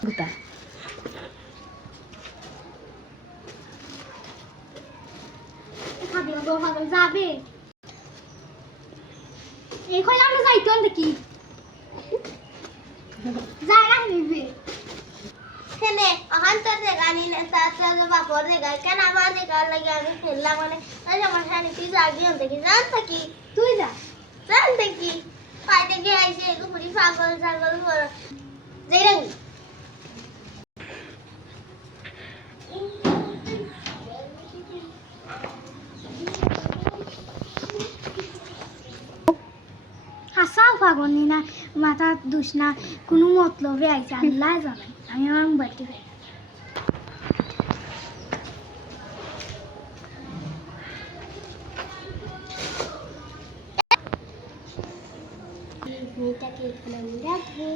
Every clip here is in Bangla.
গুতা যাবে এই কইলাম না যাইতো দেখি যায় না নিবে খেলে আহান তো গানি না তার বাপর দেখা কেন আমার দেখা লাগে আমি খেললাম মানে আজ আমার সানি তুই যাবি দেখি জান থাকি তুই যা জান দেখি পাইতে গিয়ে আইছে একটু পুরি পাগল ছাগল বড় যাই রাখি হাসাও পাগনি না মাথা দুষ না কোনো মতলবে আইছে আল্লাহ জানে আমি আমার মোবাইলটি খাই মেয়েটাকে এখানে আমি রাখবো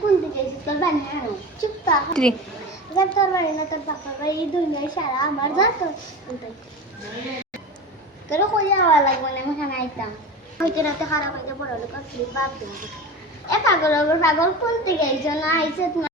কোন দিকে তোর বানিয়ে চুপ তোর বাড়ি না তোর পাপা বাড়ি এই দুনিয়ায় সারা আমার যা তো তোরও কই যাওয়া লাগবে না আমি এখানে আইতাম হয়তো রাতে খারাপ হয়ে পড়ালো কাজ বাপ এ পাগল পাগল কোন দিকে আইছো না আইছে